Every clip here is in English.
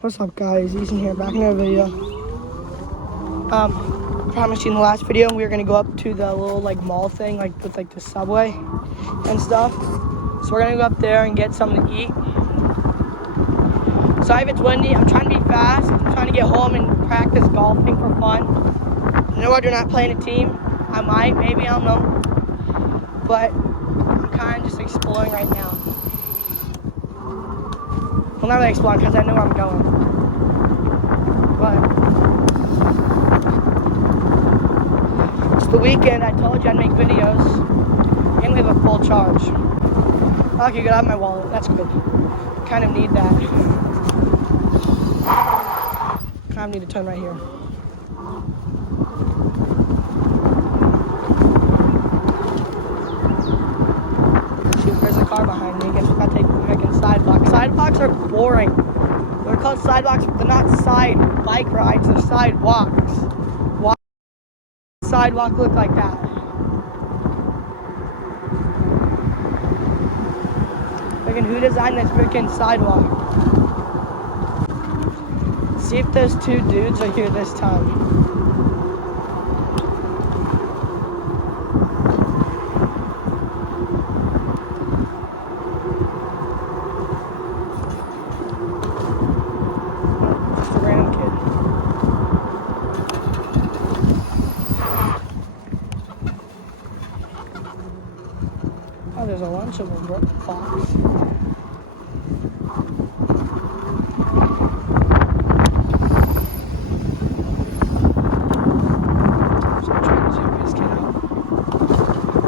What's up guys, Ethan here, back in another video. Promised you in the last video we were gonna go up to the little like mall thing, like with like the subway and stuff. So we're gonna go up there and get something to eat. Sorry if it's windy, I'm trying to be fast. I'm trying to get home and practice golfing for fun. No, I do not play in a team. I might, maybe, I don't know. But I'm kind of just exploring right now. Well, not really exploring because I know where I'm going. But it's the weekend. I told you I'd make videos. And we have a full charge. Okay, good. I have my wallet. That's good. Kind of need that. Kind of need to turn right here. Shoot, there's a car behind me. I guess we gotta take the freaking sidewalk. Sidewalks are boring. They're called sidewalks. They're not side bike rides. They're sidewalks. Why does a sidewalk look like that? Freaking who designed this freaking sidewalk? See if those two dudes are here this time. Just a random kid. Oh, there's a Lunchable box.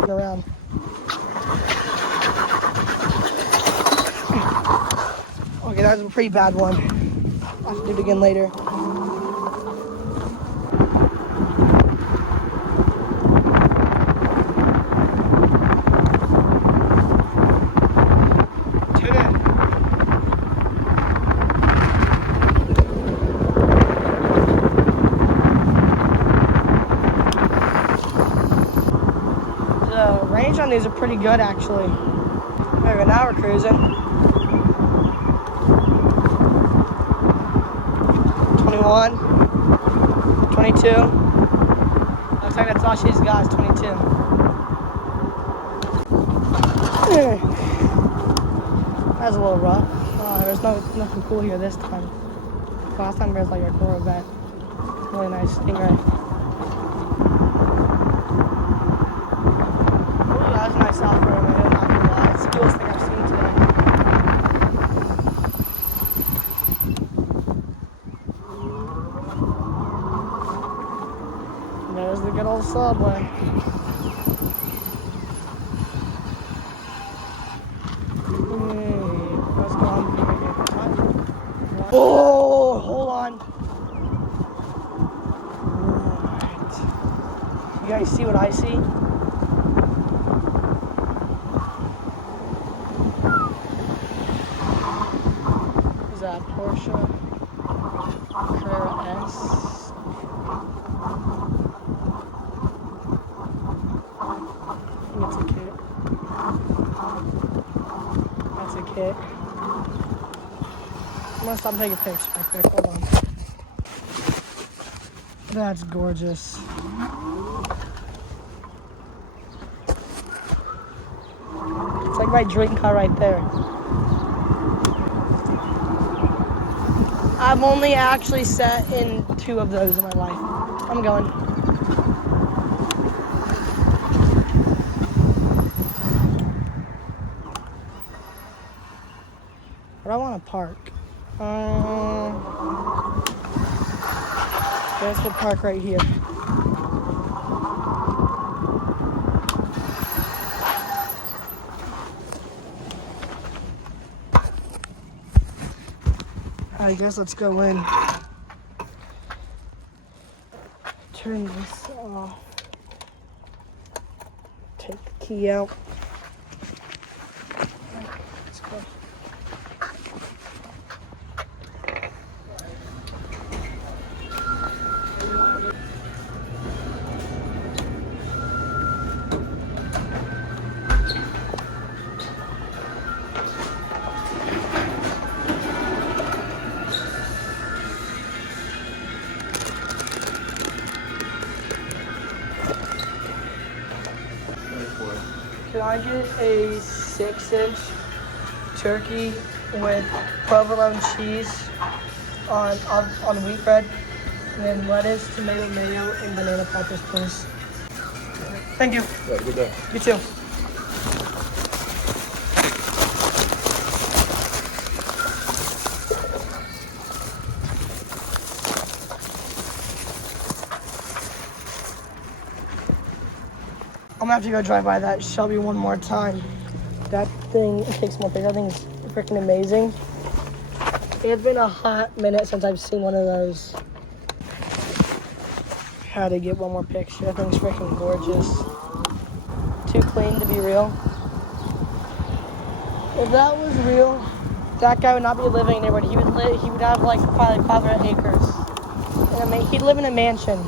Around. Okay, that was a pretty bad one. I'll have to do it again later. The range on these are pretty good actually. Okay, now we're cruising. 21, 22. Looks like that's all she's got is 22. That's a little rough. There's nothing cool here this time. Last time there's like a Corvette. Really nice Stingray. That was a nice off-road, man. Not gonna lie. It's the coolest thing I've seen today. And there's the good old subway. Let's go on. Oh, hold on. Alright. You guys see what I see? That Porsche Carrera S. I think it's a kit. That's a kit. I'm gonna stop taking pics real quick. Hold on. That's gorgeous. It's like my dream car right there. I've only actually sat in 2 of those in my life. I'm going. Where do I want to park? Let's go park right here. I guess let's go in. Turn this off. Take the key out. Let's go. I get a 6-inch turkey with provolone cheese on wheat bread, and then lettuce, tomato mayo, and banana peppers, please. Thank you. Have a good day. You too. I'm gonna have to go drive by that Shelby one more time. That thing takes more pictures. That thing is freaking amazing. It's been a hot minute since I've seen one of those. Had to get one more picture. That thing's freaking gorgeous. Too clean to be real. If that was real, that guy would not be living in neighborhood. He would have like probably like 500 acres. And he'd live in a mansion.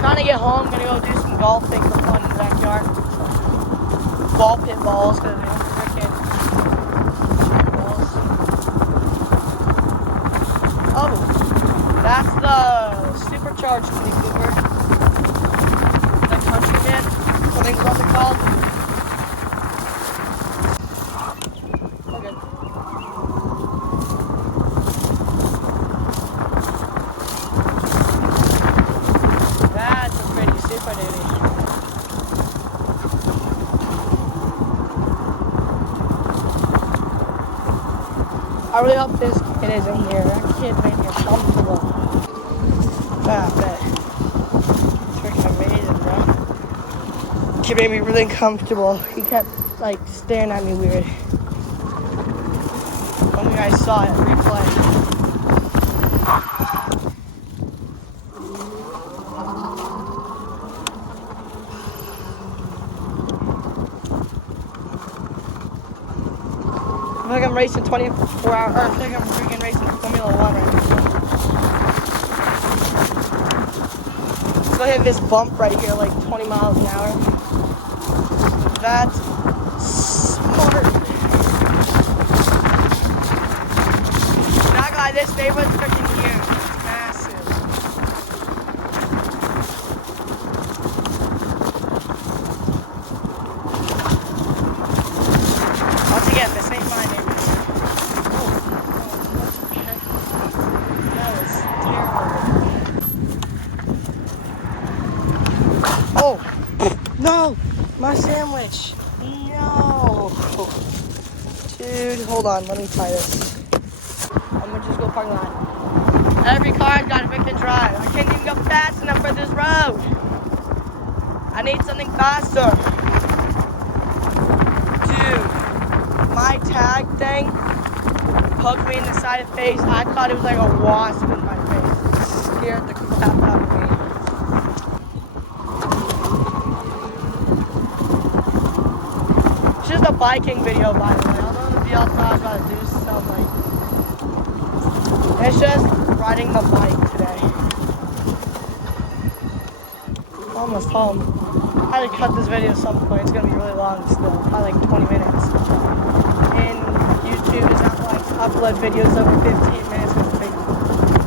Trying to get home, gonna go do some golfing for fun in the backyard. Ball pit balls, because they're freaking balls. Oh, that's the supercharged Mini Cooper. The Countryman, I think is what they're called. Okay. That's a pretty super duty. I really hope this kid isn't here. That kid made me uncomfortable. I bet. It's freaking amazing, bro. Kid made me really uncomfortable. He kept like staring at me weird. One of you guys saw it replay. I feel like I'm racing 24 hours, or I feel like I'm freaking racing Formula 1 right now. So I hit this bump right here, like 20 miles an hour. That's smart. Not gonna lie, this neighborhood's freaking huge. It's massive. Once again, this ain't my neighborhood. Oh, no, my sandwich. No. Dude, hold on, let me tie this. I'm gonna just go parking lot. Every car's got a Victor drive. I can't even go fast enough for this road. I need something faster. Dude, my tag thing poked me in the side of the face. I thought it was like a wasp in my face. It scared the crap out of me. It's just a biking video, by the way. I don't know if y'all thought I was about to do something like. It's just riding the bike today. Almost home. I had to cut this video at some point. It's gonna be really long still, probably like 20 minutes. And YouTube is not like to upload videos over 15 minutes because it's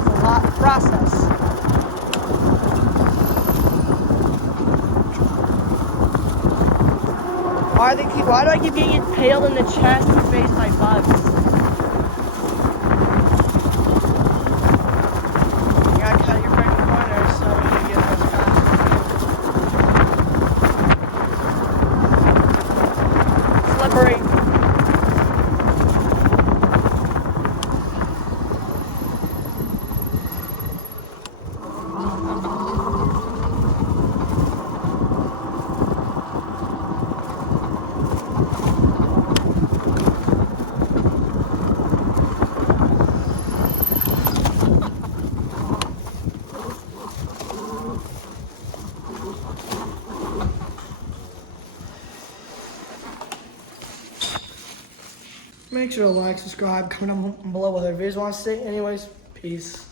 a lot to process. Why do I keep getting impaled in the chest and face by bugs? You gotta cut your freaking corners so you can get those fast. Slippery. Make sure to like, subscribe, comment down below what other videos you want to see. Anyways, peace.